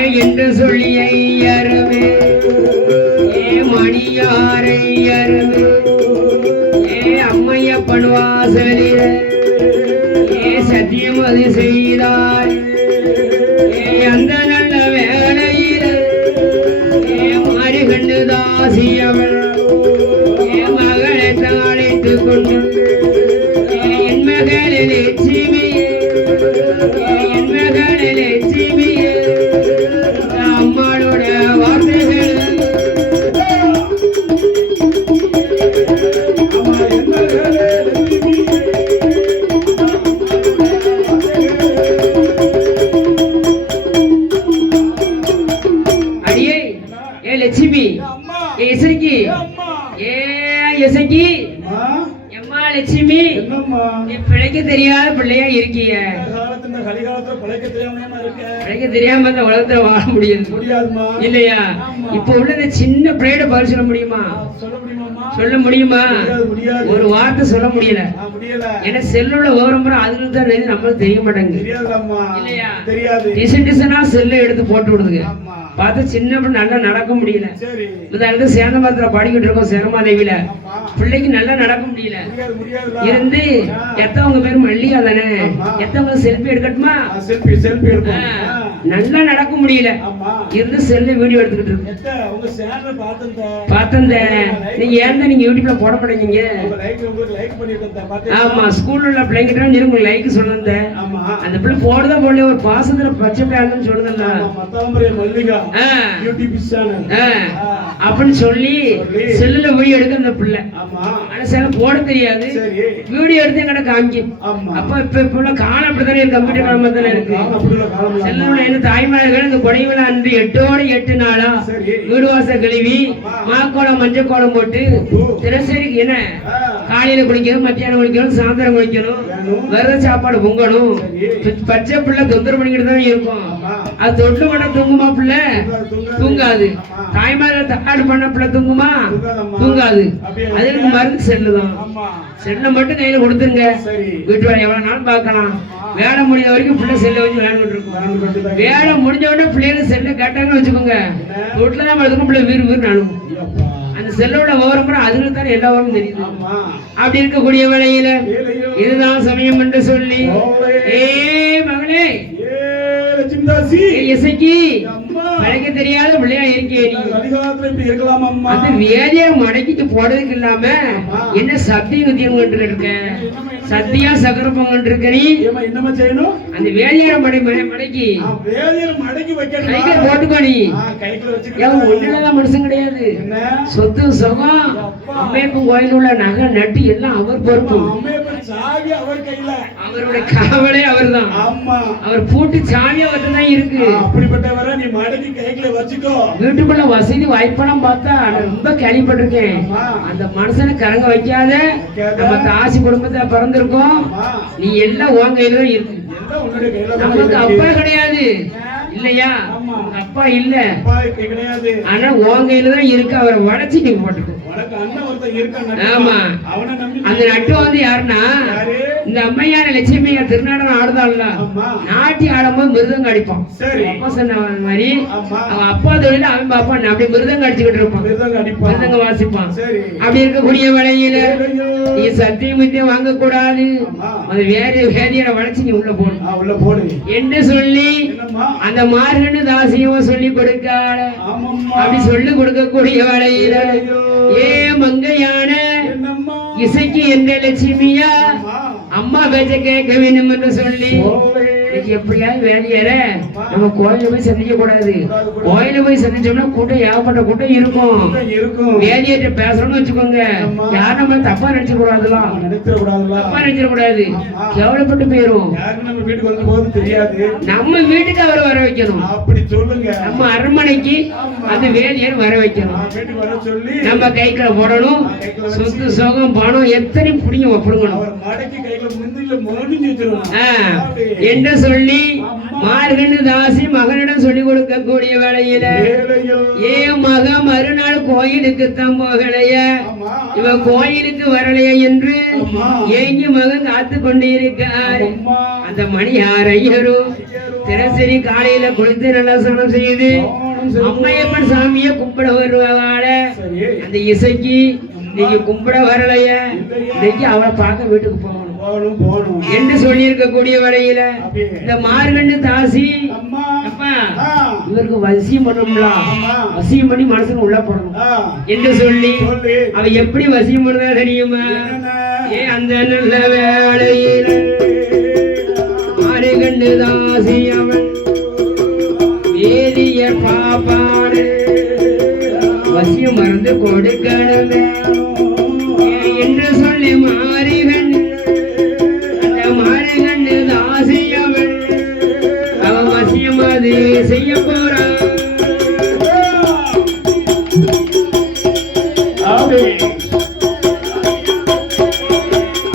என்று சொல்லி ஐயருவே மணியாரை அருவே அம்மையப்பன் வாசலில் சத்தியம் அது செய்தார். அந்த நல்ல வேளையில் மாறி கண்டு தாசியவள் மகளை தாளித்துக் கொண்டு என் மகளில் லட்சுமியே என் மகளில் லட்சுமியே அம்மாளோட வார்த்தைகள் அடியே ஏ லட்சுமி இசைக்கு இசைக்கு எம்மா லட்சுமி நீ பிழைக்க தெரியாத பிள்ளையா இருக்கிய. பிழைக்க தெரியாம இந்த உலகத்துல வாழ முடியாது இல்லையா? இப்ப உள்ள சின்ன பிள்ளையோட பதில் சொல்ல முடியுமா? சொல்ல முடியுமா? ஒரு வார்த்தை சொல்ல முடியல. ஏன்னா செல்லுள்ள விவரம்புற அதுல தான் நம்மளுக்கு தெரிய மாட்டேங்குது இல்லையா? டிசனா செல்ல எடுத்து போட்டு விடுதுங்க. பார்த்து சின்ன பிள்ளை நல்லா நடக்க முடியல. இந்த சேந்த மரத்துல படிக்கிட்டு இருக்கோம் சேரமாதேவியில. பிள்ளைக்கு நல்லா நடக்க முடியல இருந்து எத்தவங்க பேர் மல்லிகா தானே எத்தவங்க செல்ஃபி எடுக்கட்டுமா? நல்லா நடக்க முடியல இருந்து செல்ல வீடியோ எடுத்துக்கிட்டு இருக்கு. பார்த்தேன் நீங்க ஏன் நீங்க யூடியூப்ல போட மாட்டேங்க? ஆமா ஸ்கூல்ல உள்ள பிள்ளைங்கிட்ட உங்களுக்கு லைக் சொன்னது அந்த பிள்ளை போடுதா போடல ஒரு பாசத்துல பச்சை பேருன்னு சொல்லுதல்ல அப்படின்னு சொல்லி செல்லுல வீடியோ எடுக்க அந்த பிள்ளை. ஆனா சில போட தெரியாது வீடியோ எடுத்து எங்கட காமிக்கும். அப்ப இப்ப காலம் அப்படித்தானே கம்ப்யூட்டர் காலம் தானே இருக்கு. செல்லுல என்ன தாய்மார்கள் இந்த கொடைவிழா அன்று 8 நாளா வீடு வாசல் கழுவி மாக்கோளம் மஞ்சள் கோலம் போட்டு தினசரிக்கு என்ன காலையில குளிக்கணும், மத்தியானம் குளிக்கணும், சாயந்தரம் குளிக்கணும், விரத சாப்பாடு பொங்கணும். பச்சை பிள்ளை தொந்தரவு பண்ணிக்கிட்டு தான் இருக்கும். அது தொட்டு பண்ண தூங்குமா பிள்ளை? தூங்காது. தாய்மார்கள் தக்காடு பண்ண பிள்ளை தூங்குமா? தூங்காது. அதுக்கு மருந்து செல்லுதான். செல்ல மட்டும் கையில கொடுத்துருங்க. வீட்டு வேலை எவ்வளவு நாள் பார்க்கலாம். வேலை முடிஞ்ச வரைக்கும் பிள்ளை செல்ல வச்சு விளையாண்டு இருக்கும். வேலை முடிஞ்ச உடனே பிள்ளைங்க செல்ல கேட்டாங்கன்னு வச்சுக்கோங்க, வீட்டுலதான் இருக்கும் பிள்ளை வீறு வீறு அனுப்பும். அந்த செல்லோட விவரம் அதுக்கு தானே எல்லா விவரமும் தெரியுது. அப்படி இருக்கக்கூடிய வேளையில இதுதான் சமயம் என்று சொல்லி ஏ மகளே இசைக்கு பழைக்க தெரியாத பிள்ளையா இருக்கே அந்த வேலையை மடக்கிட்டு போடுறதுக்கு இல்லாம என்ன சத்தியம் கத்தியம் கொண்டு இருக்க சத்தியா சக்கர பொங்கல் இருக்க நீ என்ன செய்யணும்? அந்த வேலையார மடக்கி போட்டுக்கோ. நீ ஒன்னுதான் மனுஷன் கிடையாது. சொத்து சுகம் அம்மையப்பன் கோயில் உள்ள நகை நட்டு எல்லாம் அவர் பொறுப்பு. அவருடைய காவலே அவர் தான். அவர் பூட்டு சாமி அவர்கிட்ட தான் இருக்கு. அப்படிப்பட்டவரை நீ மடக்கி கைக்குள்ள வச்சுக்கோ. வீட்டுக்குள்ள வசதி வாய்ப்பெல்லாம் பார்த்தா ரொம்ப கேள்விப்பட்டிருக்கேன். அந்த மனுஷனை கரங்க வைக்காத நம்ம தாசி குடும்பத்தை பிறந்திருக்கோம். நீ எல்லாம் உன் கையில தான் இருக்கு. நமக்கு அப்பா கிடையாது இல்லையா? அப்பா இல்ல ஆனா உன் கையில தான் இருக்கு. அவரை வளைச்சு நீங்க போட்டுக்கோ. ஆமா அந்த நட்டு வந்து யாருன்னா இந்த அம்மையான லட்சுமியா திருநாடகம் ஆடுதாள்ல நாட்டி ஆடும்போது மிருதங்க அடிப்பான். அப்பா சொன்ன மாதிரி அவன் அப்பா தொழில அவன் பாப்பான். அப்படி மிருதங்க அடிச்சுக்கிட்டு இருப்பான், மிருதங்க வாசிப்பான். அப்படி இருக்கக்கூடிய வேளையில நீ சத்தியம் மித்தியம் வாங்க கூடாது. அது வேதியோட வளைச்சு நீ உள்ள போடு என்று சொல்லி அந்த மார்கன்னு தாசியமா சொல்லி கொடுக்க. அப்படி சொல்லி கொடுக்கக்கூடிய வேளையில ஏ மங்கையான இசைக்கு என்ற லட்சுமியா அம்மா பேச்ச கேட்க வேண்டும் என்று சொல்லி எப்படியாவது வேலையேற நம்ம கோயில போய் சந்திக்க கூடாது. கோயில போய் சந்திச்சோம்னா கூட்டம் ஏகப்பட்ட கூட்டம் இருக்கும். வேலையேற்ற பேசணும்னு வச்சுக்கோங்க, யாரும் நம்ம தப்பா நினைச்ச கூடாதுலாம். தப்பா நினைச்சிட கூடாது. கேவலப்பட்டு போயிரும். நம்ம வீட்டுக்கு அவரை வர வைக்கணும். நம்ம அரண்மனைக்கு அந்த வேலையர் வர வைக்கணும். நம்ம கைக்குள்ள போடணும். சொத்து சோகம் பணம் எத்தனை பிடிங்கணும் என்று சொல்லி மார்கண்டு தாசி மகனிடம் சொல்லிக் கொடுக்கக்கூடிய வேளையில ஏ மக மறுநாள் கோயிலுக்கு தான் போகலைய, இவன் கோயிலுக்கு வரலைய என்று ஏங்கி மகன் காத்து கொண்டிருக்கார். அந்த மணி யாரையரும் தினசரி காலையில குளித்து நல்லா சனம் செய்யுது அம்மையப்பன் சாமிய கும்பிட வருவாள அந்த இசைக்கு நீங்க கும்பிட வரலைய இன்னைக்கு அவளை பார்க்க வீட்டுக்கு போகணும் என்று சொல்லி இருக்கக்கூடிய வரையில இந்த மார்கண்டு தாசி அப்பா இவருக்கு வசியம் பண்ணணும்ல வசியம் பண்ணி மனசுக்கு உள்ள போடணும் என்று சொல்லி அவ எப்படி வசியம் பண்ணுறா தெரியுமா அந்த நல்ல வேளையில மார்கண்டு தாசி அவன் வேதிய பாப்பாடு வசியம் மருந்து கொடுக்கணுமே என்று சொல்லி மாறிகண்டு அந்த மாறிகண்டு தாசி அவள் அவ வசியம் அது செய்ய போறான்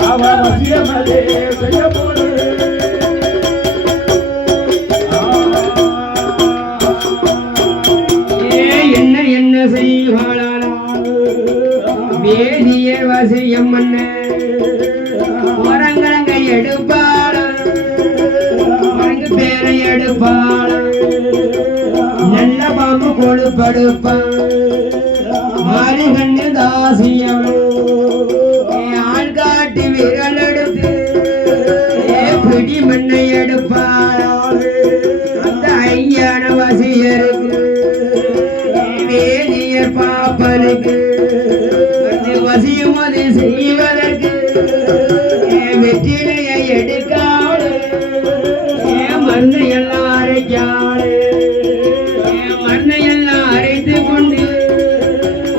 அவ வசியம் அது செய்ய போறான் வேதிய வசியம் மரங்களங்க எடுப்பாள பேரை எடுப்பாள நல்ல பாம்பு கொழுப்படுப்பான் மாரிகண்ணு தாசியம் ஆள் காட்டி விரல் எடுத்து பிடி மண்ணை எடுப்பாள அந்த ஐயான வசியருக்கு வேதியர் பாப்பனுக்கு வசியம் அதை செய்வதற்கு வெற்றிலையை எடுக்காடு மண்ணை எல்லாம் அரைக்காடு மண்ணை எல்லாம் அரைத்து கொண்டு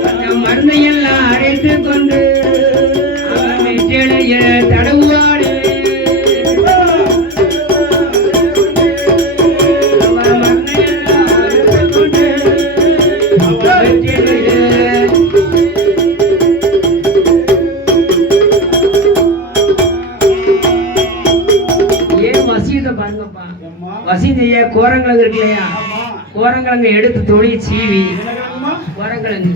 அந்த மண்ணை எல்லாம் அரைத்து கொண்டு வெற்றிலைய தடவுவாடு வசதிய கோரங்கிழங்கு இருக்கு இல்லையா கோரங்கிழங்கு எடுத்து தொழி சீவி கோரங்கிழங்கு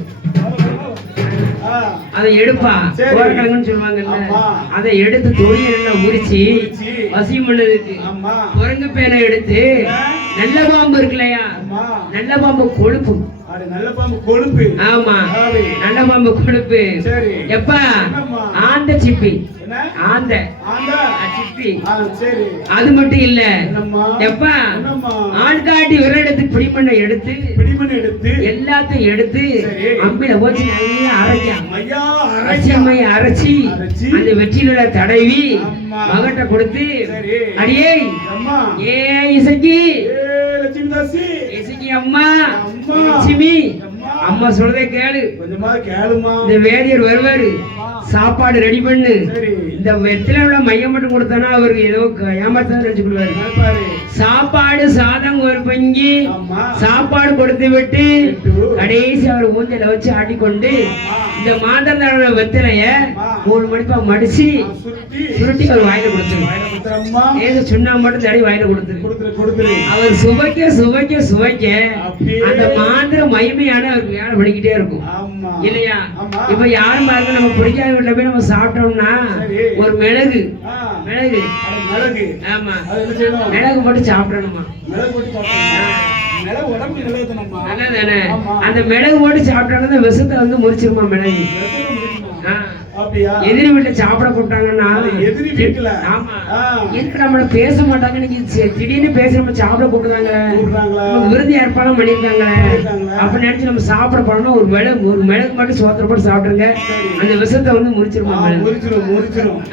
அதை எடுப்பா கோரக்கிழங்குன்னு சொல்லுவாங்கல்ல அதை எடுத்து தொழில் நல்லா உரிச்சு வசியம் பண்ணதுக்கு குரங்கு பேனை எடுத்து நல்ல பாம்பு இருக்கு இல்லையா நல்ல பாம்பு கொழுப்பு நல்ல பாம்பு கொழுப்பு ஆமா நல்ல பாம்பு கொழுப்பு எப்பா ஆந்த சிப்பி ஆந்த சிப்பி அது மட்டும் இல்ல எப்பா ஆள்காட்டி விரடத்து பிடிமண்ணை எடுத்து எல்லாத்தையும் எடுத்து அம்பில போச்சு நல்லா அரைச்சி அரைச்சி அந்த வெற்றில தடவி மகட்ட கொடுத்து அடியே ஏ இசைக்கு இசைக்கு அம்மா லட்சுமி அம்மா சொல்றதை கேளு கொஞ்சமா கேளுமா இந்த வேதியர் வருவாரு சாப்பாடு ரெடி பண்ணு இந்த வெத்தில உள்ள மையம் மட்டும் கொடுத்தானா அவருக்கு ஏதோ ஏமாத்தான் நினைச்சு கொடுவாரு சாப்பாடு சாதம் ஒரு பங்கி சாப்பாடு கொடுத்து விட்டு கடைசி அவர் ஊஞ்சல வச்சு ஆட்டிக்கொண்டு இந்த மாதந்தோட வெத்திலைய 3 மணிப்பா மடிச்சு சுருட்டி அவர் வாயில கொடுத்துரு ஏதோ சுண்ணா மட்டும் தடி வாயில கொடுத்துரு அவர் சுவைக்க சுவைக்க சுவைக்க அந்த மாந்திர மகிமையான அவருக்கு வேலை பண்ணிக்கிட்டே இருக்கும் இல்லையா இப்ப யாரும் பாருங்க நம்ம பிடிக்காத வீட்டுல போய் நம்ம சாப்பிட்டோம்னா ஒரு மிளகு ஆமா மிளகு போட்டு சாப்பிடணுமா நல்லதானே அந்த மிளகு போட்டு சாப்பிட்டோம்னா விஷத்தை வந்து முறிச்சிருமா மிளகு எதிரி வீட்டுல சாப்பிட கூப்பிட்டாங்கன்னா நம்மள பேச மாட்டாங்க நீங்க திடீர்னு பேச நம்ம சாப்பிட கூப்பிடுறாங்க விருது ஏற்பாடும் பண்ணிருக்காங்களே அப்படி நினைச்சு நம்ம சாப்பிட போனோம்னா ஒரு மிளகு மட்டும் சோத்திர போட்டு சாப்பிடுங்க அந்த விஷத்தை வந்து முறிச்சிருமா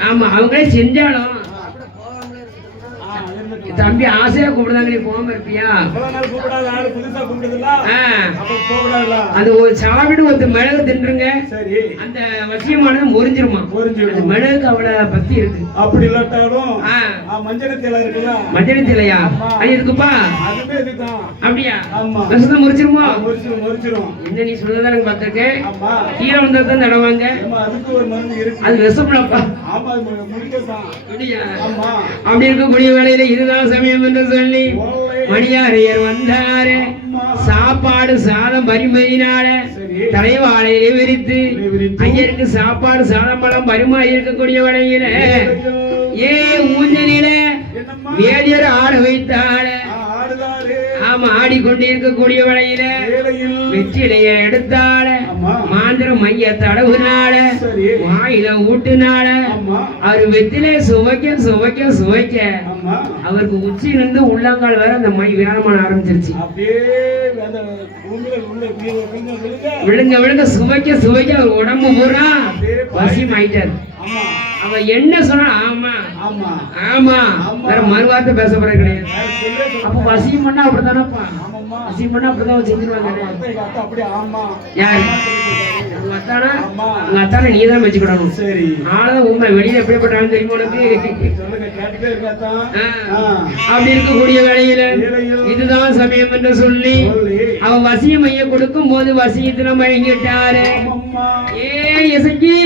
ஆமா அவங்களே செஞ்சாலும் தம்பி ஆசையா கூப்பிடுதாங்க நீ போகாம இருப்பியா அது ஒரு சாப்பிட்டு ஒரு மிளகு தின்றுங்க அந்த வசியமானது முறிஞ்சிருமா அந்த மிளகுக்கு அவ்வளவு பத்தி இருக்கு அப்படி இல்லாட்டாலும் மஞ்சள் திலையா அது இருக்குப்பா அப்படியா விஷத்தை முறிச்சிருமா என்ன நீ சொல்றதா எனக்கு பார்த்திருக்கேன் கீரை வந்தா தான் தடவாங்க அது விஷம்ப்பா அப்படி இருக்கக்கூடிய வேலையில இதுதான் சமயம் என்று சொல்லி மணியாரையர் வந்தாரு சாப்பாடு சாதம் பரிமையினால தலைவாழையை விரித்து ஐயருக்கு சாப்பாடு சாதம் பழம் பரிமாறி இருக்கக்கூடிய வழியில ஏ ஊஞ்சலில வேதியர் ஆட வைத்தாள். ஆமா, ஆடிக்கொண்டிருக்கக்கூடிய வேளையில வெற்றிலைய எடுத்தாள, மாந்திர மைய தடவுனால, வாயில ஊட்டுனால, அவரு வெற்றிலைய சுவைக்க சுவைக்க சுவைக்க அவருக்கு உச்சியிலிருந்து உள்ளங்கால் வர அந்த மை வேகமான ஆரம்பிச்சிருச்சு. விழுங்க விழுங்க சுவைக்க சுவைக்க அவர் உடம்பு பூரா வசியம் ஆயிட்டாரு. அவ என்ன சொன்னா ஆமா ஆமா ஆமா, வேற மறுவார்த்தை பேசப்பட கிடையாது. அப்ப வசியம் பண்ணா அப்படித்தானப்பா, வசியம் பண்ணா அப்படிதான் செஞ்சிருவாங்க. யாரு உங்க அத்தான நீதான் வச்சுக்கிடணும். சரி, ஆனா உண்மை வெளியில எப்படிப்பட்டாலும் தெரியுமா உனக்கு? அப்படி இருக்கக்கூடிய வேளையில இதுதான் சமயம் என்று சொல்லி அவன் வசிய மைய கொடுக்கும் போது வசியத்துல மயங்கிட்டாரு. ஏன் இசைக்கு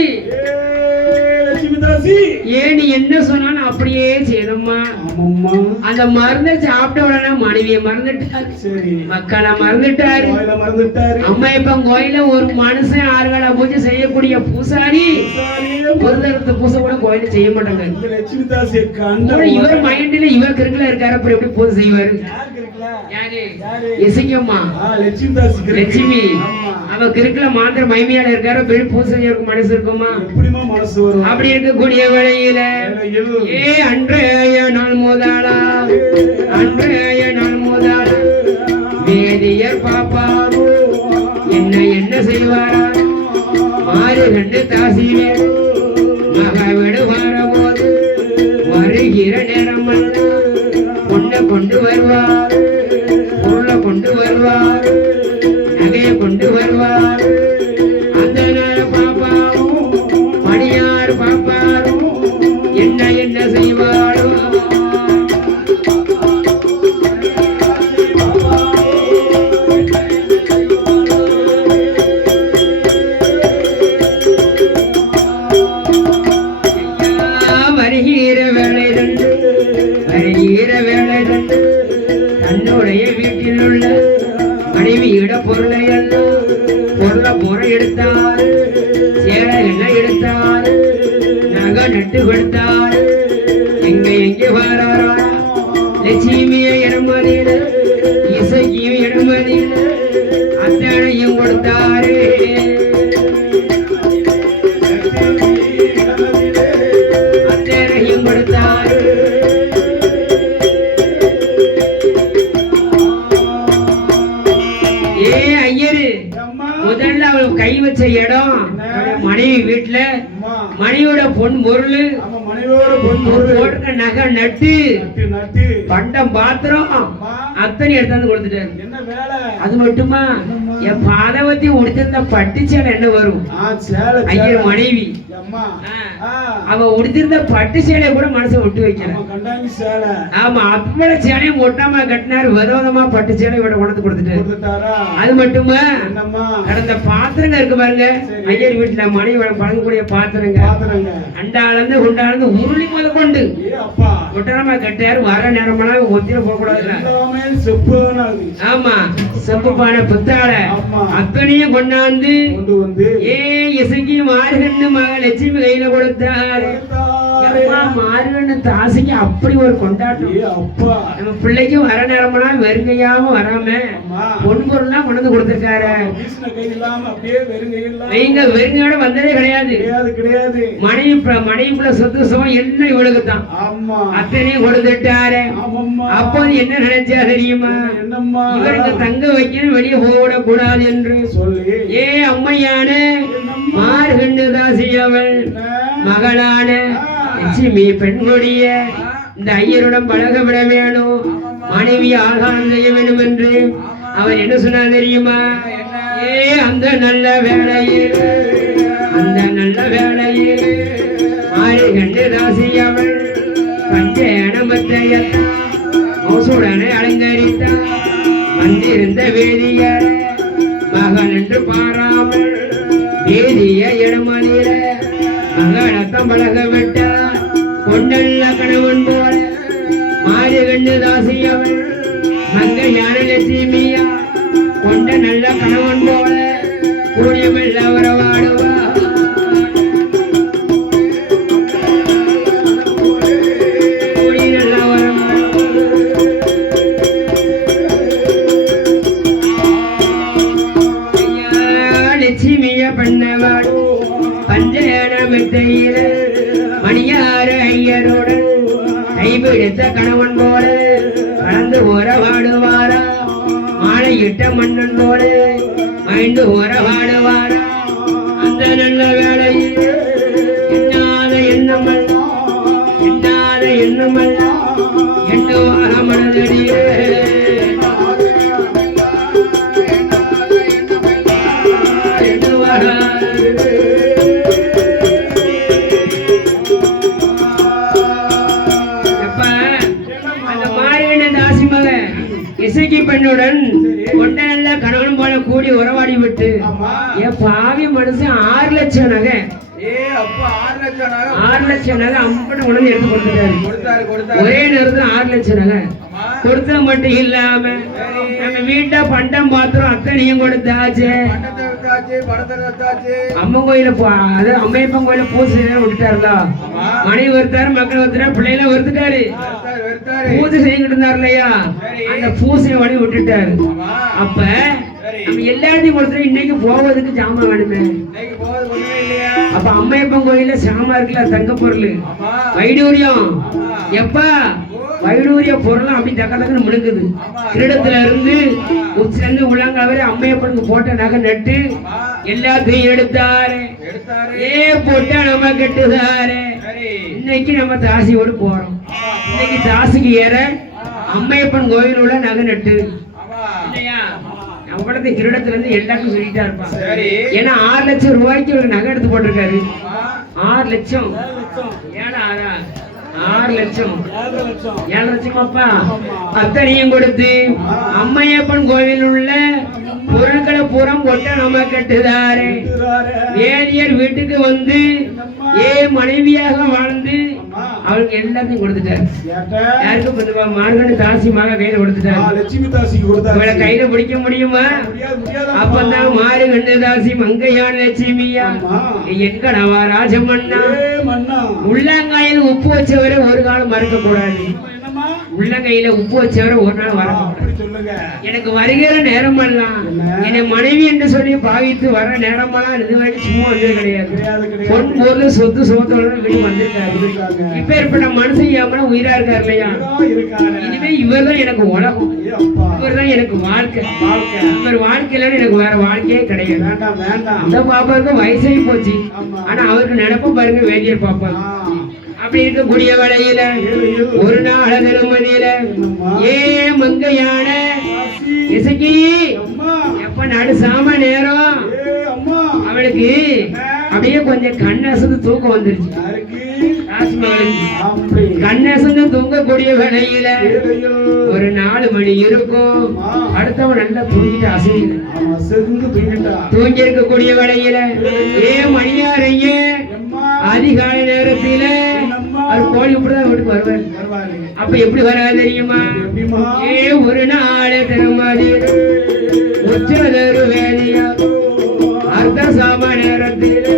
ஏன் நீ என்ன சொன்னாலும் அப்படியே செய்தம்மா. அந்த மருந்தை சாப்பிட்ட உடனே மனைவியை மறந்துட்டாரு, மக்களை மறந்துட்டாரு. அம்மா இப்ப கோயில ஒரு மனுஷன் ஆறுகால பூஜை செய்யக்கூடிய பூசாரி ஒரு தரத்து பூசை கூட கோயில செய்ய மாட்டாங்க. இவர் மைண்ட்ல இவர் கிருக்கல இருக்காரு, அப்புறம் எப்படி பூஜை செய்வாரு? இசைக்கம்மா லட்சுமி அவ கிருக்கல மாத்திர மைமையால இருக்காரு, பெரிய பூஜை செய்யறதுக்கு மனசு இருக்குமா? அப்படி இருக்கக்கூடிய வேளையில ஏ அன்றைய நாள் முதலா அன்றைய நாள் முதலா வேதியர் பாப்பாரோ என்ன என்ன செய்வாரா? மாறு கண்டு தாசிலே மகாவிடு வரபோது வருகிற நேரம் பொண்ணை கொண்டு வருவார், பொருளை கொண்டு வருவார், நகையை கொண்டு வருவார். அந்த நாள் பாப்பாவும் மணியார் பாப்பாரும் என்ன என்ன செய்வாரோ? வருகிற வேலை ரெண்டு வருகிற வேலை ரெண்டு தன்னுடைய வீட்டில் உள்ள மனைவியிட பொருளை அல்ல பொருளை முறை எடுத்தாரு, சேலை என்ன எடுத்தாரு, நகை நட்டு கொடுத்தாரு. எங்க எங்க வராரா? லட்சுமிய இடமதியில இசைக்கும் இடமதியில அத்தனையும் கொடுத்தாரு. அத்தனையும் கொடுத்தாரு. ஏ ஐயரு முதல்ல அவள் கை வச்ச இடம் மனைவி வீட்டுல மனைவியோட பொன் பொருள் போட்டுக்க நகை நட்டு பண்டம் பாத்திரம் அத்தனை எடுத்தாந்து கொடுத்துட்டாரு. அது மட்டுமா என் பாதவத்தி உடுத்திருந்த பட்டு சேலை என்ன வரும்? ஐயர் மனைவி அவ உடுத்திருந்த பட்டு சேலையை கூட மனசை விட்டு வைக்கல. ஆமா, அப்பள சேலையும் ஒட்டாம கட்டினாரு, விதவிதமா பட்டு சேலை விட உணர்ந்து கொடுத்துட்டாரு. அது மட்டுமா கடந்த பாத்திரங்க இருக்கு பாருங்க, ஐயர் வீட்டுல மனைவி பழங்கக்கூடிய பாத்திரங்க அண்டாளந்து குண்டாளந்து உருளி முத கொண்டு ஒட்டாம கட்டாரு. வர நேரமான ஒத்திர போக கூடாதுல்ல. ஆமா, செப்பு பானை புத்தாள அத்தனையும் கொண்டாந்து ஏ இசைக்கு மாறுகண்ணு மக லட்சுமி கையில கொடுத்தாரு. மாறுகண்ணு தாசைக்கு அப்படி ஒரு கொண்டாட்டம். நம்ம பிள்ளைக்கு வர நேரம்னா வெறுங்கையாம வராம பொன் பொருள்லாம் கொண்டு கொடுத்திருக்காரு. நீங்க வெறுங்கையோட வந்ததே கிடையாது. மனைவிக்குள்ள சொத்து சுகம் என்ன இவளுக்கு தான் அத்தனையும் கொடுத்துட்டாரு. அப்போ என்ன நினைச்சா தெரியுமா? இவருக்கு தங்க வைக்கணும், வெளியே போட கூடாது என்று சொல்லி ஏ அம்மையான மாறுகண்டு தாசி அவள் மகளான லட்சுமி பெண்கொடிய இந்த ஐயருடன் பழக விட வேணும், மனைவி ஆகாரம் செய்ய வேண்டும் என்று அவர் என்ன சொன்னார் தெரியுமா? ஏ அந்த நல்ல வேளையில் அந்த நல்ல வேளையில் மாறுகண்டு தாசி அவள் பஞ்சேனமத்தையத்தான் மோசுடனை அலங்கரித்தார். வந்திருந்த வேதிய மகன் என்று பாராமல் வேதிய இடமதிர மகளத்தம் பழக விட்டார். கொண்டல்ல கணவன் போல மாறுகண்டு தாசி அவள் மங்கையான லட்சுமியா கொண்ட நல்ல கணவன் போல கூடியமெல்ல உறவாடுவார். உறவாடுவாரா மாலை இட்ட மன்னன் போல மைண்டு உறவாடுவாரா அந்த நல்ல வேளையில் எண்ணாத எண்ணமல்ல எண்ணுவார மனதடியே இசைக்கு பெண்ணுடன் கொண்ட நல்ல கணவன் போல கூடி உறவாடி விட்டு என் பாவி மனுஷன் 6 லட்சம் நகை 6 லட்சம் நகை அம்பட்டு உடனே எடுத்து கொடுத்துட்டாரு. ஒரே நேரத்தில் 6 லட்சம் நகை கொடுத்தது மட்டும் இல்லாம நம்ம வீட்டை பண்டம் பாத்திரம் அத்தனையும் கொடுத்தாச்சு. அம்மன் கோயில அதாவது அம்மையப்பன் கோயில பூசை விட்டுட்டாருல, மனைவி வருத்தாரு, மக்கள் வருத்தாரு, பிள்ளைகளை வருத்துட்டாரு, பூஜை செய்யிட்டு இருந்தாரு இல்லையா, அந்த பூசையை வழி விட்டுட்டாரு. அப்ப நம்ம எல்லாத்தையும் கொடுத்துட்டு இன்னைக்கு போவதுக்கு ஜாமான் வேணுமே. அப்ப அம்மையப்பன் கோயில சாமா இருக்குல்ல, தங்க பொருள் வைடூரியம், எப்ப வைடூரிய பொருள் அப்படி தக்க தக்கன்னு முழுங்குது. கிரீடத்துல இருந்து உச்சிலிருந்து உள்ளங்கால் வரை அம்மையப்பனுக்கு போட்ட நகை நட்டு எல்லாத்தையும் எடுத்தாரு. போட்டா நம்ம கட்டுதாரு. இன்னைக்கு நம்ம தாசியோடு போறோம். இன்னைக்கு தாசிக்கு ஏற அம்மையப்பன் கோயில் உள்ள நகை நட்டு இல்லையா, நம்மளது கிரீடத்துல இருந்து எல்லாருக்கும் சொல்லிட்டா இருப்பான். ஏன்னா 6 லட்சம் ரூபாய்க்கு ஒரு நகை எடுத்து போட்டிருக்காரு. 6 லட்சம் 6 லட்சம் 7 லட்சமாப்பா அத்தனையும் கொடுத்து அம்மையப்பன் கோவில் உள்ள பொருட்களை புறம் கொட்ட நம்ம கட்டுதாரு. வேதியர் வீட்டுக்கு வந்து மனைவியாக வாழ்ந்து அவளுக்கு எல்லாத்தையும் கொடுத்துட்டாரு. யாருக்கு மார்கழி தாசி மக கையில கொடுத்துட்டாரு. கையில பிடிக்க முடியுமா? அப்பதான் மாறுகண்ணு தாசி மங்கையான லட்சுமியா எங்கடவா ராஜமண்ணா உள்ளங்காயில் உப்பு வச்சவரை ஒரு காலம் மறக்க கூடாது. உள்ளங்கையில உப்பு வச்சவரை ஒரு நாள் வர எனக்கு வருகிற நேரமெல்லாம் என்னை மனைவி என்று சொல்லி பாவித்து வர நேரமெல்லாம் இது வரைக்கும் சும்மா வந்தது கிடையாது. பொன் பொருள் சொத்து சுகத்தோட வந்திருக்காரு. இப்ப ஏற்பட்ட மனுஷன் ஏமனா உயிரா இருக்காரு இல்லையா, இனிமே இவர் தான் எனக்கு உலகம், இவர் தான் எனக்கு வாழ்க்கை. இவர் வாழ்க்கையில எனக்கு வேற வாழ்க்கையே கிடையாது. அந்த பாப்பாவுக்கு வயசாகி போச்சு, ஆனா அவருக்கு நினைப்ப பாருங்க வேதியர் பாப்பா. அப்படி இருக்கக்கூடிய வேளையில ஒரு நாள் திருமதியில மங்கையான இசைக்கு எப்ப நடு சாம நேரம் அவளுக்கு அப்படியே கொஞ்சம் கண்ணசந்து தூக்கம் வந்துருச்சு. கண்ணசந்து தூங்கக்கூடிய வேளையில ஒரு 4 மணி இருக்கும். அடுத்தவன் நல்லா தூங்கிட்டு அசைந்து தூங்கி இருக்கக்கூடிய வேளையில மணியாரைய அதிகாலை நேரத்தில அவர் கோழி இப்படிதான் வீட்டுக்கு வருவார். அப்ப எப்படி வராது தெரியுமா? ஒரு நாள் திருமதி உச்சதரு வேதியா அர்த்த சாம நேரத்தில்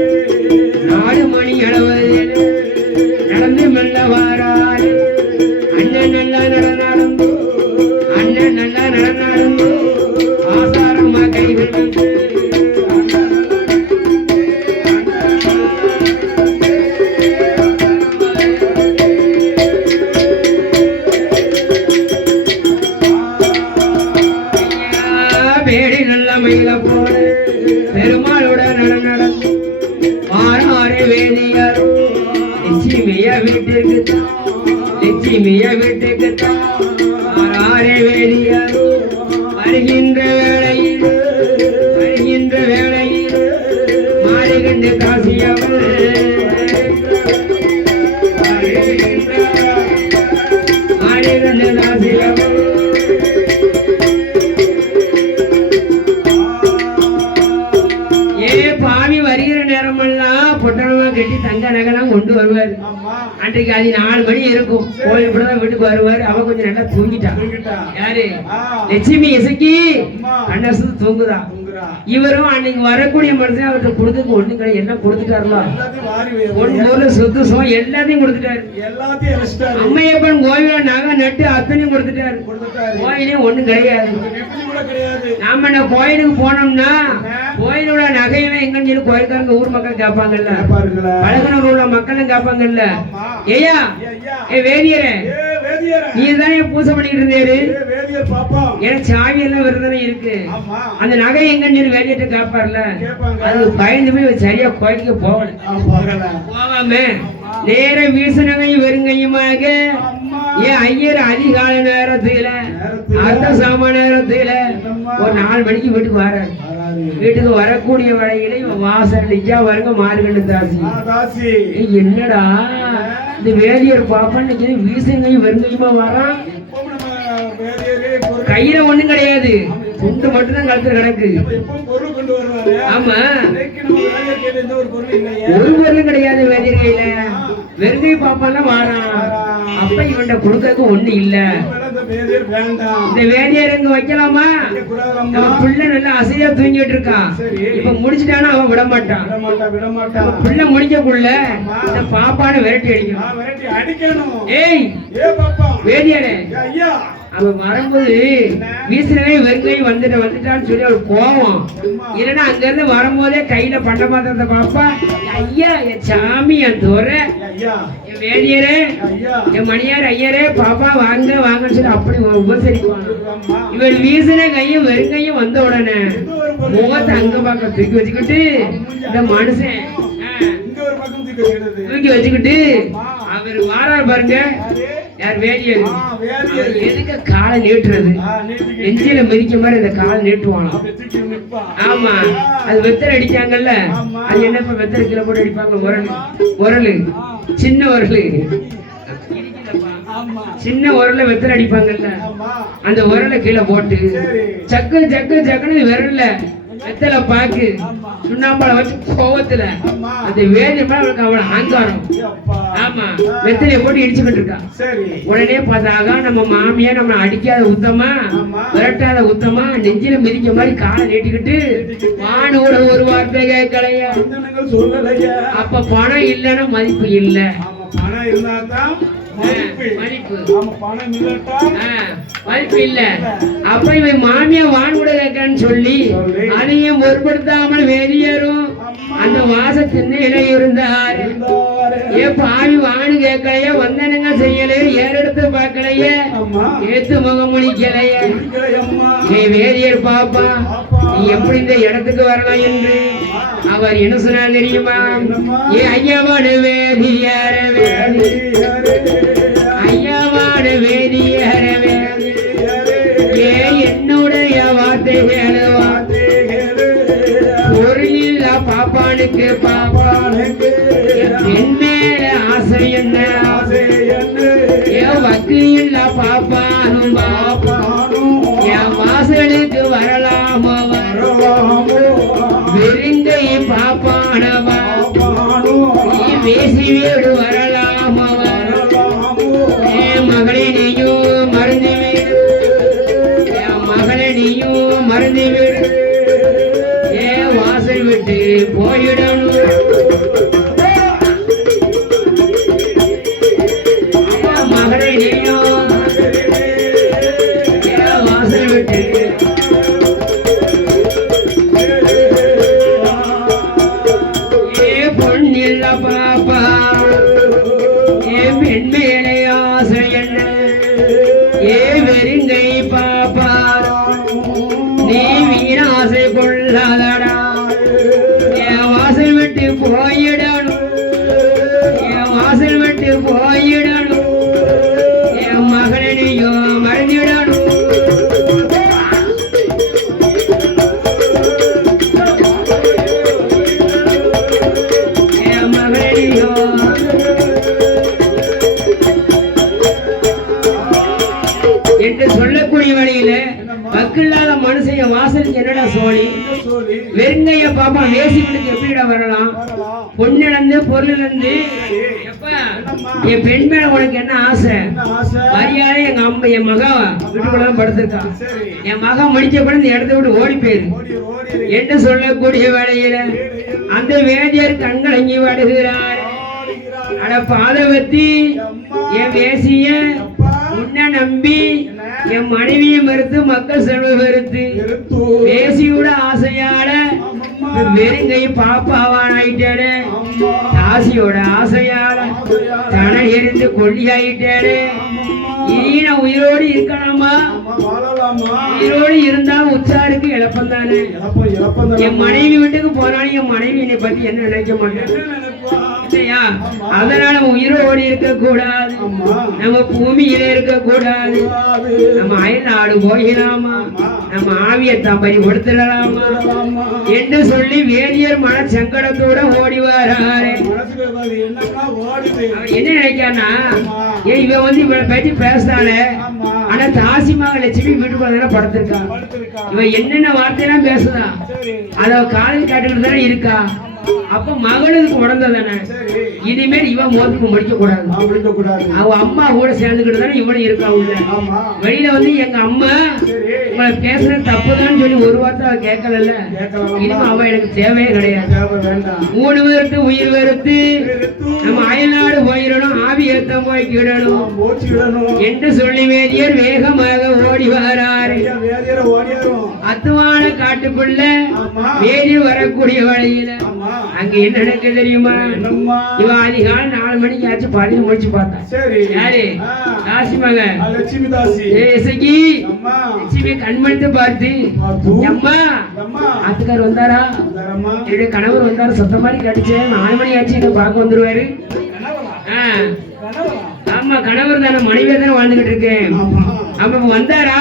4 மணி அளவில் நடந்து மெல்ல வாராரு. அண்ணன் நல்லா நடந்து அண்ணன் நல்லா நடந்து ஆசாரமா கைவிட்டு பெருமாளோட நடந்து மாறாறு வேதியார் லட்சுமிய வீட்டுக்கு மாறாறு வேதியார் வருகின்ற வேளையில் மாறுகின்ற காசியவர் மாறுகின்ற காசியவர் பாவி வருகிற நேரமெல்லாம் பொட்டணமா கட்டி தங்க நகைலாம் கொண்டு வருவாரு. அன்றைக்கு அது 4 மணி இருக்கும். கோயில் இப்படிதான் வீட்டுக்கு வருவாரு. அவ கொஞ்சம் நல்லா தூங்கிட்டான். யாரு? லட்சுமி இசைக்கு கண்ணசத்து தூங்குதா. இவரும் அன்னைக்கு வரக்கூடிய மனுஷன் அவருக்கு கொடுத்து ஒண்ணு கிடையாது. என்ன கொடுத்துட்டாருல, ஒன்று சொத்து சுகம் எல்லாத்தையும் கொடுத்துட்டாரு. அம்மையப்பன் கோயில நகை நட்டு அத்தனையும் கொடுத்துட்டாரு. கோயிலையும் ஒண்ணும் கிடையாது. நாம என்ன கோயிலுக்கு போனோம்னா கோயிலோட நகையெல்லாம் எங்கன்னு சொல்லி கோயில்காரங்க ஊர் மக்கள் கேட்பாங்கல்ல, பழகுனூர் உள்ள மக்களும் கேட்பாங்கல்ல, ஏயா வேதியரே நீதானே பூசை பண்ணிட்டு இருந்தாரு ஏன்னா சாவி எல்லாம் விருதானே இருக்கு அந்த நகை எங்கன்னு சொல்லி வேலையிட்டு காப்பாருல அது பயந்து போய் சரியா கோயிலுக்கு போகாம நேர வீசனகை வெறுங்கையுமாக ஏன் ஐயர் அதிகால நேரத்துல அர்த்த சாம நேரத்துல ஒரு 4 மணிக்கு வீட்டுக்கு வராரு. வீட்டுக்கு வரக்கூடிய வழியில இவன் வாசல் நிஜா வருங்க மாறுகண்டு தாசி என்னடா இந்த வேதியர் பாப்பான்னு வீசங்கையும் வெறுங்கையுமா வரான். கையில ஒண்ணும் கிடையாது, துண்டு மட்டும்தான் கழுத்துல கிடக்கு. ஆமா ஒரு பொருளும் கிடையாது வேதியர் கையில, வெறுங்கை பாப்பாலாம் வாரான். அப்ப இவன்ட கொடுக்கறதுக்கு ஒண்ணு இல்ல. இந்த வேதியர் எங்க வைக்கலாமா? பிள்ளை நல்லா அசையா தூங்கிட்டு இருக்கான். இப்ப முடிச்சுட்டானா அவன் விட மாட்டான். பிள்ளை முடிக்கக்குள்ள இந்த பாப்பான விரட்டி அடிக்கணும். ஏய் வேதியரே, அவன் வரும்போது வீசுறவே வெறுங்கை வந்துட்டான்னு சொல்லி அவள் கோவம். இல்லைன்னா அங்க இருந்து வரும்போதே கையில பண்ட மாத்திரத்தை பாப்பா, ஐயா என் சாமி என் தோற என் வேதியரே என் மணியார் ஐயரே பாப்பா வாங்க வாங்கன்னு சொல்லி அப்படி உபசரிப்பான். இவன் வீசின கையும் வெறுங்கையும் வந்த உடனே முகத்தை அங்க பக்கம் தூக்கி வச்சுக்கிட்டு இந்த மனுஷன் தூக்கி வச்சுக்கிட்டு அவர் வாரார் பாருங்க. யார்? வேதியர். எதுக்கு காலை நீட்டுறது? நெஞ்சில மிதிக்க மாதிரி இந்த காலை நீட்டுவானாம். ஆமா அது வெத்தரை அடிச்சாங்கல்ல, அது என்ன வெத்தரை கீழே போட்டு அடிப்பாங்க. உரலு சின்ன உரலு, சின்ன உரல வெத்தரை அடிப்பாங்கல்ல, அந்த உரலை கீழே போட்டு சக்கு சக்கு சக்குன்னு விரல்ல வெத்தலை பாக்கு சுண்ணாம்பால வச்சு கோவத்துல அந்த வேதி அவளுக்கு அவளை அங்காரம். ஆமா வெத்தலையை போட்டு இடிச்சுக்கிட்டு இருக்கா. உடனே பார்த்தாங்க நம்ம மாமியா நம்ம அடிக்காத உத்தமா விரட்டாத உத்தமா நெஞ்சில மிதிக்க மாதிரி காலை நீட்டிக்கிட்டு வானோட ஒரு வார்த்தை கேட்கலையா. அப்ப பணம் இல்லைன்னா மதிப்பு இல்ல, பணம் இருந்தாதான் மதிப்பு இல்ல. அப்ப இவன் மாமியா வான்கூட கேட்கான்னு சொல்லி அதையும் பொருட்படுத்தாமல் வேதியரும் அந்த வாசத்தின் இலை இருந்தார். பாவி வானு கேட்கலையே, வந்தனங்க செய்யலையே, ஏறெடுத்து பார்க்கலையே, ஏத்து முகம் முடிக்கலையே. வேதியர் பாப்பா நீ எப்படி இந்த இடத்துக்கு வரலாம் என்று அவர் என்ன சொன்னார் தெரியுமா? ஏ ஐயவாடு வேதியர ஐயவாடு வேதியர ஏ என்னுடைய வார்த்தைகள் பொருளில் பாப்பானுக்கு என் மேல ஆசை என்ன? என் வக்கில் பாப்பானும் என் வாசலுக்கு வரலாமோ வெறுங்கை பாப்பானவா நீ பேசி வீடு வரலாமோ என் மகளை நீயும் மருந்து வீடு, என் மகளை நீயும் மருந்து வீடு, ஏன் வாசல் விட்டு போயிடணும். மகளை நீயும் ஏன் வாசல் விட்டு பொன்னில்ல பாப்பா என் பெண் மேலே ஆசை என்ன? ஏ வெறுங்கை பாப்பா நீ வீணாசை கொள்ளாதடா, என் வாசல் விட்டு போயிடணும், என் வாசல் விட்டு போயிடணும், என் மகனையும் மறந்துவிடணும். என்று சொல்லக்கூடிய வழியில வக்கில்லாத மனுஷன் வாசலுக்கு என்னடா சோழி? வெறுங்கைய பாப்பா வேசிகளுக்கு எப்படிடா வரலாம்? பொண்ணிழந்து பொருளிழந்து என் பெண் மேல உனக்கு என்ன ஆசை? மரியாதை எங்க அம்மா என் மகா வீட்டுக்குள்ளதான் படுத்திருக்கான், என் மகா முடிச்ச கூட இந்த இடத்த விட்டு ஓடி போயிரு என்று சொல்லக்கூடிய வேளையில அந்த வேதியர் கண்கலங்கி வாடுகிறார். அட பாதவத்தி என் வேசிய உன்னை நம்பி என் மனைவியை மறுத்து மக்கள் செல்வ வெறுத்து வேசியோட ஆசையாட வெறுங்கை பாப்பாவான் ஆயிட்டாரு, தாசியோட ஆசையாட தன எரிந்து கொல்லி ஆயிட்டாரு. இனி நான் உயிரோடு இருக்கலாமா? உயிரோடு இருந்தா உச்சாருக்கு இழப்பம் தானே. என் மனைவி வீட்டுக்கு போனாலும் என் மனைவி என்னை பத்தி என்ன நினைக்க மாட்டேன். அதனால உயிரோடு இருக்க கூடாது, நம்ம பூமியில இருக்க கூடாது, நம்ம அயல் நாடு போயிடலாமா, நம்ம ஆவியத்தான் பறிபடுத்தலாமா என்று சொல்லி வேதியர் மன சங்கடத்தோட ஓடி வராரு. என்ன நினைக்கானா, இவன் வந்து இவனை பற்றி பேசுறானே, ஆனா தாசிமாக லட்சுமி வீட்டுக்குள்ள படுத்திருக்கான். இவன் என்னென்ன வார்த்தையெல்லாம் பேசுதான், அத காலையில் காட்டுக்கிட்டு தானே இருக்கா. அப்ப மகளுக்கு உணர்ந்ததானே, இனிமேல் இவன் மோதுக்கு முடிக்க கூடாது. அவ அம்மா கூட சேர்ந்துக்கிட்டு தானே இவனும் இருக்கா உள்ள. வெளியில வந்து எங்க அம்மா உங்களை பேசுறது தப்புதான்னு சொல்லி ஒரு வார்த்தை அவ கேட்கல. இனிமே அவ எனக்கு தேவையே கிடையாது. 3 பேருக்கு உயிர் வெறுத்து நம்ம அயல்நாடு போயிடணும், ஆவி ஏத்தம் போய் கிடணும் என்று சொல்லி வேதியர் வேகமாக ஓடி வராரு. அத்துவான காட்டுக்குள்ள வேதியர் வரக்கூடிய வழியில அங்க என்ன நடக்க தெரியுமா, இவ அதிகால 4 மணிக்கு ஆச்சு பாடி முடிச்சு பார்த்தா. யாரு? தாசி மக லட்சுமி தாசி. இசைக்கு லட்சுமி கண்மணித்து பார்த்து, அம்மா ஆத்துக்கார் வந்தாரா, என்னுடைய கணவர் வந்தாரு, சத்த மாதிரி கடிச்சேன், 4 மணி ஆச்சு என்ன பார்க்க வந்துருவாரு. ஆமா கணவர் தானே, மனைவியா தானே வாழ்ந்துகிட்டு இருக்கேன். அப்ப வந்தாரா,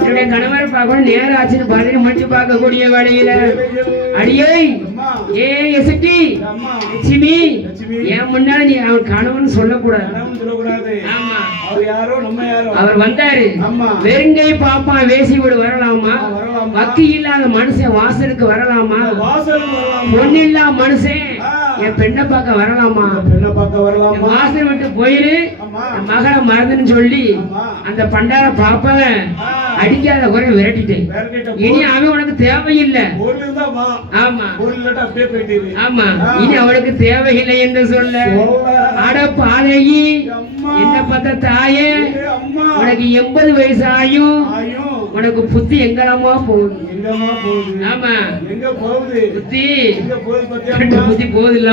என்னுடைய கணவரை பார்க்கணும், நேரம் ஆச்சுன்னு பாதி முடிச்சு பார்க்கக்கூடிய வேலையில அடியே ஏ எசக்கி லட்சுமி என் முன்னால நீ அவன் கணவன் சொல்லக்கூடாது. அவர் வந்தாரு, வெறுங்கை பாப்பான் வேசி விடு வரலாமா, வக்கி இல்லாத மனுஷன் வாசலுக்கு வரலாமா, பொண்ணு இல்லாத மனுஷன் என் பெண்ணை பார்க்க வரலாமா, வாசல் விட்டு போயிரு மகளை மறந்துன்னு சொல்லி அந்த பண்டார பாப்பாக அடிக்காத குறை விரட்டிட்டேன். இனி அவன் உனக்கு தேவையில்லை. ஆமா ஆமா, இனி அவளுக்கு தேவையில்லை என்று சொல்ல. அட பாதகி, என்ன பார்த்த தாயே, உனக்கு 80 வயசு ஆயும் உனக்கு புத்தி எங்கலாமா போகுது. ஆமா புத்தி புத்தி போகுதுல்ல,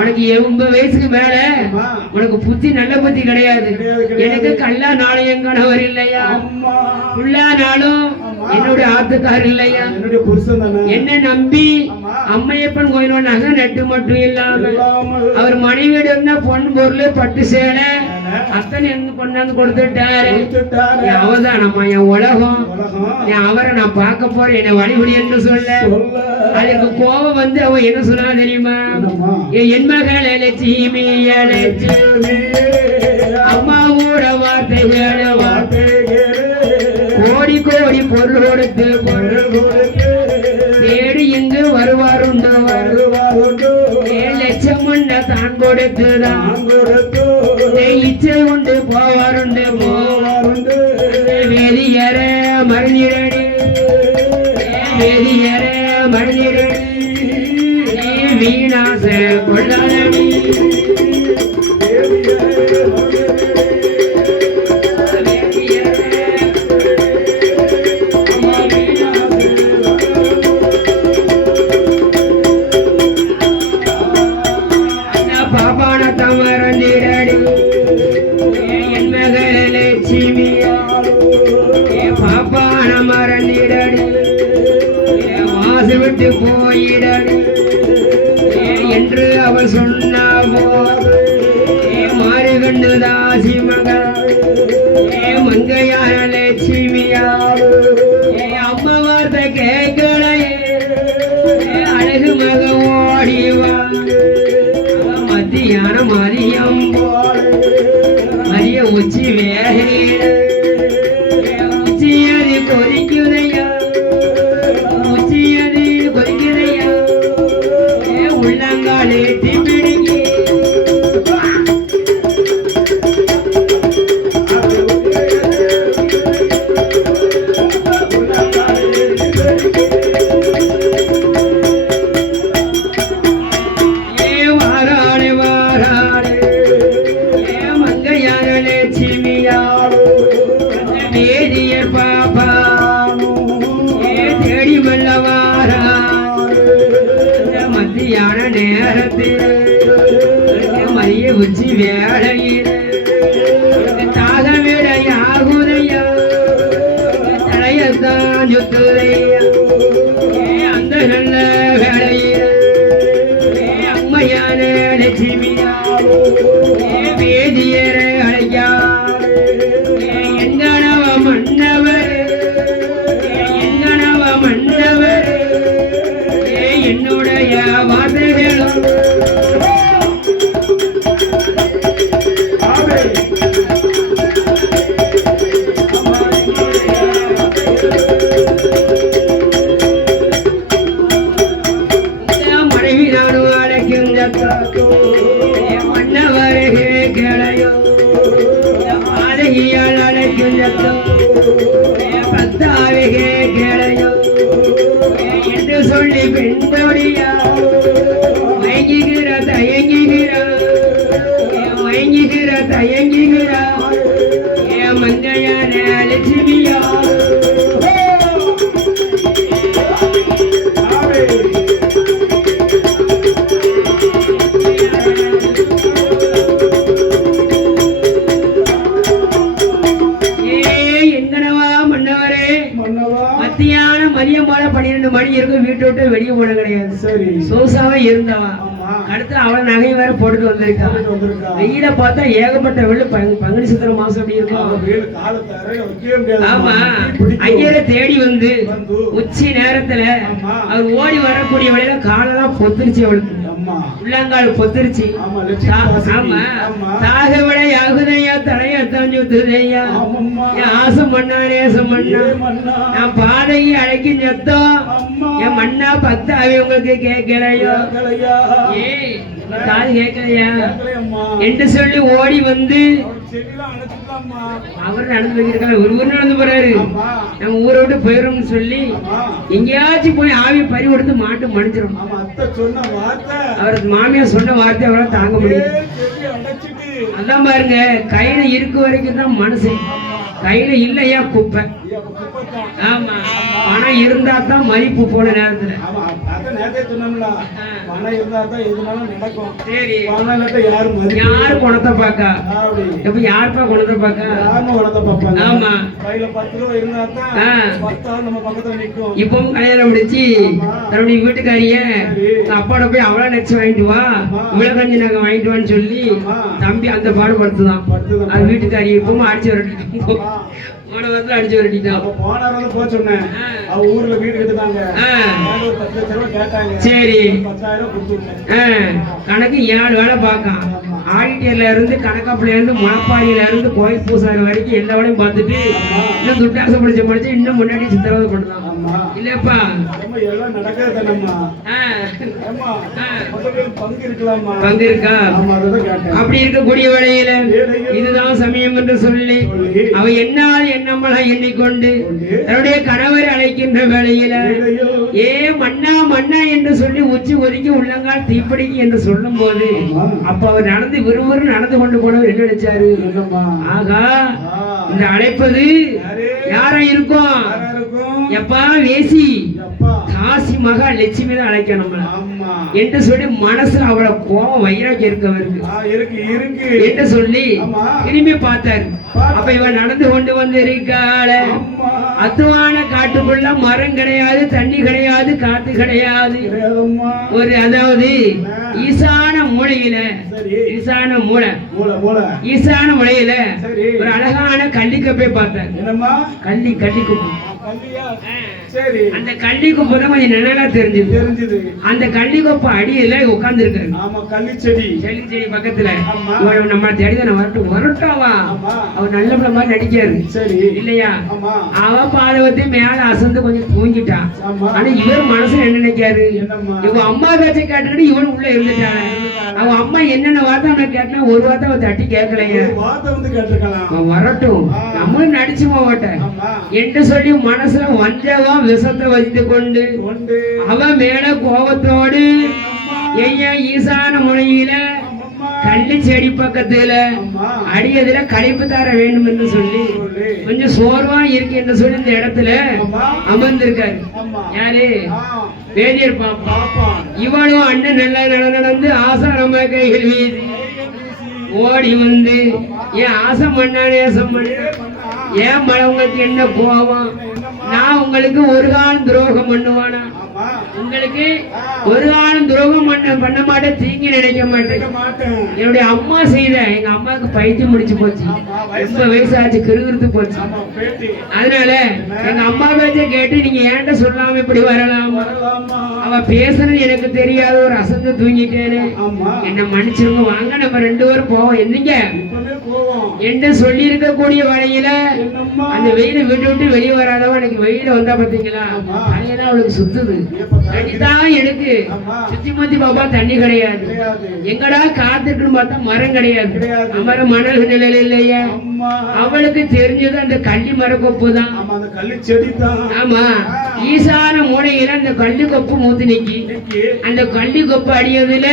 உனக்கு 80 வயசுக்கு மேல உனக்கு புத்தி நல்ல புத்தி கிடையாது. எனக்கு கல்லா நாளையும் கணவர் இல்லையா, புள்ளா நாளும் என்னுடைய ஆத்துக்கார் இல்லையா, என்ன நம்பி அம்மையப்பன் கோயிலோட நகை நட்டு மட்டும் இல்லாம அவர் மனைவியோட இருந்தா பொன் பொருள் பட்டு சேலை அத்தனை எங்க கொண்டாந்து கொடுத்துட்டாரு. அவதான் நம்ம என் உலகம், அவரை நான் பார்க்க போறேன், என்னை வழிபடி என்று சொல்ல. அதுக்கு கோபம் வந்து அவன் என்ன சொன்னா தெரியுமா, என் மகள லட்சுமி அம்மாவோட வார்த்தை கோடி கோடி பொருள் கொடுத்து தேடி இங்கு வருவாருண்டு, லட்சம் தான் கொடுத்துதான் இச்சை உண்டு போவாருண்டு. வெளியேற மருந்திரடி, வெளியேற மருந்திரடி, வீணாச கொள்ளாடி. போயிடடி என்று அவர் சொன்னாவோ, மாறுகண்டு தாசி மகள் மங்கையான லட்சுமியா, அம்மா வார்த்தை கேட்கலையே, அழகு மக ஓடிவா. மத்தியான மதியம் மதிய உச்சி வேகையிட உச்சியது கொதிக்குதையா, உள்ளங்காலே திம்பிடிக்கு வாராளே வாராளே மங்கையான லட்சுமியாளோ வேதியர் பாப்பா தேடி வல்லவாரா. மத்தியான நேரத்தில் மதிய உச்சி வேளையில் தான் சுத்துதையா அந்த நல்ல வேளையில அம்மையான லட்சுமியா வேதியரை அழைக்கார் எங்கனவ மன்னவர் எங்கனவ மன்னவர் என்னுடைய வார்த்தைகளும் என்று சொல்லி பெண்படியா மயங்குகிற தயங்குகிற மங்கையான லட்சுமியா மதியம் போல 12 மணி இருக்கும் வீட்டை விட்டு வெளியே போன கிடையாது. சரி சோசாவா இருந்தாவா அடுத்து அவளை நகை வேற போட்டுட்டு வந்திருக்கா. வெயில பார்த்தா ஏகப்பட்ட வெள்ளு பங்குனி சித்திரை மாசம் அப்படி இருக்கும். ஆமா ஐயரை தேடி வந்து உச்சி நேரத்துல அவர் ஓடி வரக்கூடிய வழியில காலெல்லாம் பொத்துருச்சு அவளுக்கு உள்ளங்கால் பொத்துருச்சு. ஆமா தாக விட யாகுதையா தலையத்தான் சுத்துதையா ஆசம் பண்ணா நேசம் பண்ணா நான் பாதையை அழைக்கும் சத்தம் என் மண்ணா பத்தாவே உங்களுக்கு கேட்கலையோ காது கேட்கலையா என்று சொல்லி ஓடி வந்து அவர் நடந்து வைக்கிறாங்க. ஒரு ஊர் நடந்து போறாரு நம்ம ஊரை விட்டு போயிடும்னு சொல்லி எங்கேயாச்சும் போய் ஆவி பறி கொடுத்து மாட்டு மன்னிச்சிடும். அவருக்கு மாமியார் சொன்ன வார்த்தை அவரால் தாங்க முடியும். அதான் பாருங்க கையில இருக்க வரைக்கும் தான் மனசு, கையில இல்லையா குப்பை. ஆமா பணம் இருந்தா தான் மதிப்பு போன நேரத்துல. யாரு குணத்தை பாக்கா இப்ப யாருப்பா குணத்தை பாக்கா. ஆமா இப்பவும் கல்யாணம் முடிச்சு தன்னுடைய வீட்டுக்காரிய அப்பாட போய் அவ்வளவு நெச்சு வாங்கிட்டு வா இவ்வளவு கஞ்சி நாங்க வாங்கிட்டு வான்னு சொல்லி தம்பி அந்த பாடுபடுத்துதான். அது வீட்டுக்காரிய இப்பவும் அடிச்சு வரட்டு போன வாரத்துல அடிச்சு வரட்டிட்டான். சரி கணக்கு 7 வேலை பார்க்கான். ஆடிட்டர்ல இருந்து கணக்காப்புல இருந்து முளப்பாடியில இருந்து கோயில் பூசாரி வரைக்கும் எல்லா வேலையும் பார்த்துட்டு இன்னும் துட்டாசம் படிச்சு இன்னும் முன்னாடி சித்திரவதை பண்ணலாம் இல்லப்பா. பங்கு இருக்கா? அப்படி இருக்கக்கூடிய வேளையில இதுதான் சமயம் என்று சொல்லி அவ என்னால் என்னமெல்லாம் எண்ணிக்கொண்டு தன்னுடைய கணவரை அழைக்கின்ற வேளையில ஏ மன்னா மன்னா என்று சொல்லி உச்சி ஒதுக்கி உள்ளங்கால் தீப்பிடிக்கு என்று சொல்லும் போது அப்ப அவர் நடந்து விறுவிறு நடந்து கொண்டு போனவர் என்ன நினைச்சாரு? ஆகா இந்த அழைப்பது யாரா இருக்கும்? எப்பா வேசி காசி மகா லட்சுமி தான் அழைக்கணும் என்று சொல்லி மனசுல அவளை கோபம் வைராக்கியம் இருக்கவருக்கு என்று சொல்லி திரும்பி பார்த்தாரு. அப்ப இவன் நடந்து கொண்டு வந்து இருக்காள அத்துவான காட்டுக்குள்ள மரம் கிடையாது, தண்ணி கிடையாது, காத்து கிடையாது. ஒரு அதாவது ஈசான மூலையில ஈசான மூலையில ஒரு அழகான கள்ளிக்கப்பை பார்த்தார். கள்ளிக்கப்பு அந்த கள்ளிக்கொப்பு தான் கொஞ்சம் நிழலா தெரிஞ்சது. அந்த கள்ளிக்கொப்பு அடியில உட்கார்ந்து இருக்காரு. செடி பக்கத்துல நம்ம தேடிதான் வரட்டாவா அவர் நல்ல பிள்ளை மாதிரி நடிக்காரு இல்லையா? அவ பாலவத்தை மேல அசந்து கொஞ்சம் தூங்கிட்டான். ஆனா இவர் மனசுல என்ன நினைக்காரு? இவன் அம்மா பேச்சை கேட்டுக்கிட்டு இவன் உள்ள இருந்துட்டான். அவன் அம்மா என்னென்ன வார்த்தை அவனை கேட்டா ஒரு வார்த்தை அவன் தட்டி கேட்கலையா? வரட்டும் நம்மளும் நடிச்சு போவட்டேன் என்று சொல்லி மனசுல வஞ்சவா விஷத்தை வச்சு கொண்டு அவன் மேல கோபத்தோடு ஈசான முனையில கள்ளி செடி பக்கத்துல அடியதுல கழிப்பு தர வேண்டும் என்று சொல்லி கொஞ்சம் சோர்வா இருக்கு என்று சொல்லி இந்த இடத்துல அமர்ந்திருக்காரு. யாரு? வேதியர் பாப்பா. இவளும் அண்ணன் நல்லா நடந்து ஆசாரமா கைகள் வீசி ஓடி வந்து என் ஆசம் பண்ணா நேசம் பண்ண ஏன் மழை உங்களுக்கு என்ன கோபம்? நான் உங்களுக்கு ஒரு காலம் துரோகம் பண்ணுவானா? உங்களுக்கு ஒரு காலம் துரோகம் பண்ண மாட்டேன், தீங்கி நினைக்க மாட்டேன். என்னுடைய அம்மா செய்த, எங்க அம்மாவுக்கு பைத்தியம் முடிச்சு போச்சு, ரொம்ப வயசாச்சு, கிருகிருத்து போச்சு. அதனால எங்க அம்மா பேச்ச கேட்டு நீங்க ஏன்ட்ட சொல்லாம இப்படி வரலாம்? அவ பேசுறது எனக்கு தெரியாத ஒரு அசந்து தூங்கிட்டேன்னு என்ன மன்னிச்சிருங்க. வாங்க நம்ம 2 பேரும் போவோம். என்னங்க என்று சொல்லி இருக்கக்கூடிய வரையில அந்த வெயில விட்டு வெளியே வராதவா எனக்கு வெயில வந்தா பாத்தீங்களா, தண்ணியெல்லாம் அவளுக்கு சுத்துது. தண்ணிதான் எனக்கு சுத்தி முத்தி பாப்பா, தண்ணி கிடையாது. எங்கடா காத்துக்குன்னு பார்த்தா மரம் கிடையாது. மரம் மணல் நிலையில இல்லையா? அவளுக்கு தெரிஞ்சது அந்த கள்ளி மரக்கொப்பு தான். ஆமா, ஈசான மூலையில அந்த கள்ளி கொப்பு மூத்து நிக்கி. அந்த கள்ளி கொப்பு அடியதுல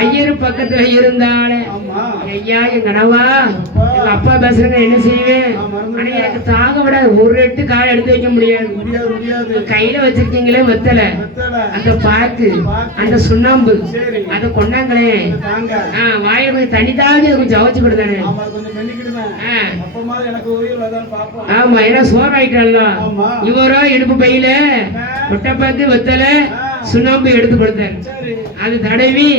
ஐயரு பக்கத்துல இருந்தாலே, ஐயா என் கனவா எங்க அப்பா பேசுறங்க, என்ன செய்வேன்? ஆனா எனக்கு தாக விட ஒரு 8 கால் எடுத்து வைக்க முடியாது. கையில வச்சிருக்கீங்களே வெத்தலை, அந்த பாக்கு, அந்த சுண்ணாம்பு, அத கொண்டாங்களே, வாய கொஞ்சம் தண்ணி தாண்டி கொஞ்சம் ஜவச்சு கொடுத்தானே. ஆமா, ஏன்னா சோறாயிட்டால இவரோ இடுப்பு பையில முட்டைப்பாக்கு வெத்தலை சுண்ணாம்பு எடுத்து கொடுத்தாரு. அது தடவி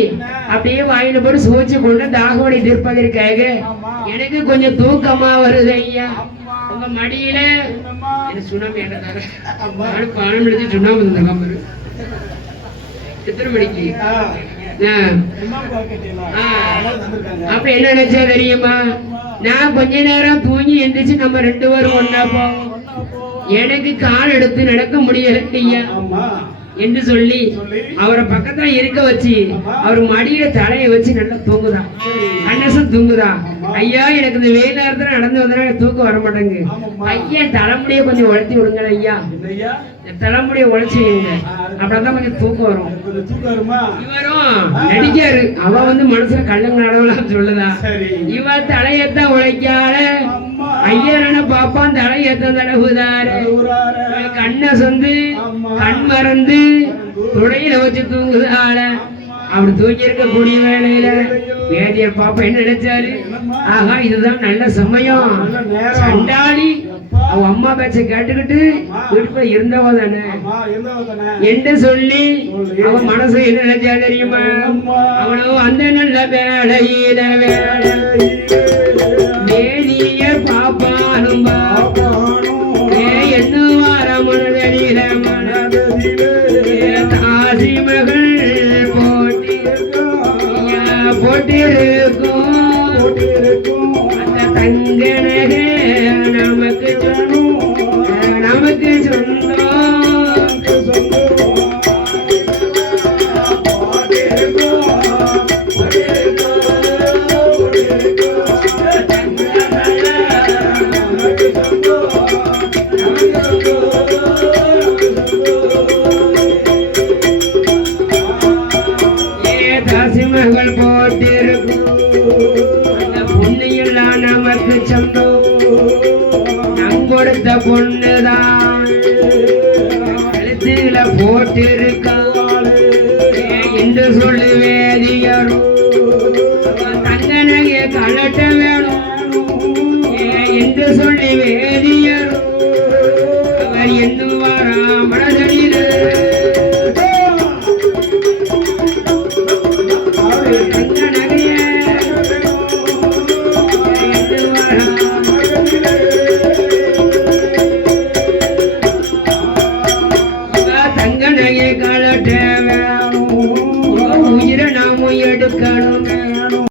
அப்படியே வாயில போட்டு சோச்சு கொண்டு தாகோட தீர்ப்பதற்காக எனக்கு கொஞ்சம் தூக்கமா வருது. ஐயா உங்க மடியில சுண்ணாம்பு என்ன பணம் எடுத்து சுண்ணாம்பு தந்தாரு. எத்தனை மணிக்கு? அப்ப என்ன நினைச்சா தெரியுமா? நான் கொஞ்ச நேரம் தூங்கி எந்திரிச்சு நம்ம 2 பேரும் ஒன்னா போவோம். எனக்கு கால் எடுத்து நடக்க முடியல ஐயா என்று சொல்லி அவரை பக்கத்துல இருக்க வச்சு அவர் மடியில தலையை வச்சு நல்லா தூங்குதான், கண்ணசம் தூங்குதான். ஐயா எனக்கு இந்த வெயில் நேரத்துல நடந்து வந்தா தூக்கம் வர மாட்டேங்க. ஐயா தலைமுடிய கொஞ்சம் உழைச்சி விடுங்க ஐயா, தலைமுடிய உழைச்சி விடுங்க, அப்படிதான் கொஞ்சம் தூக்கம் வரும். இவரும் நடிக்காரு, அவ வந்து மனசுல கல்லுங்க நடவலாம் சொல்லுதா. இவ தலையத்தான் உழைக்கால ஐயரான பாப்பான் தலையத்தான் தடவுதாரு. கண்ணை சொந்து கண் மறந்து துடையில வச்சு தூங்குதால. அப்படி தூக்கி இருக்கக்கூடிய வேலையில வேதியர் பாப்பா என்ன நினைச்சாரு? ஆகா இதுதான் நல்ல சமயம், சண்டாளி அவ அம்மா பேச்ச கேட்டுக்கிட்டு வீட்டுக்குள்ள இருந்தவ தானே என்று சொல்லி அவன் மனசு என்ன நினைச்சா தெரியுமா? அவனும் அந்த நல்ல வேலையில வேதியர் பாப்பானும் என்ன வார மனதடியில தாசி மகள் போட்டிருக்கும் அந்த தங்கனகே நமக்கு சொந்தம். தாசிமகள் போட்டிருக்கும் அந்த பொண்ணையெல்லாம் நமக்கு சொந்தம். நம் கொடுத்த பொண்ணுதான் கழுத்துல போட்டிருக்காள் என்று சொல்லி வேதியரும் தங்கனைய கலட்ட வேணும் என்று சொல்லி வேதியரும் அவர் என்ன வாராமணியில உயிரை நாமும் எடுக்கணும்.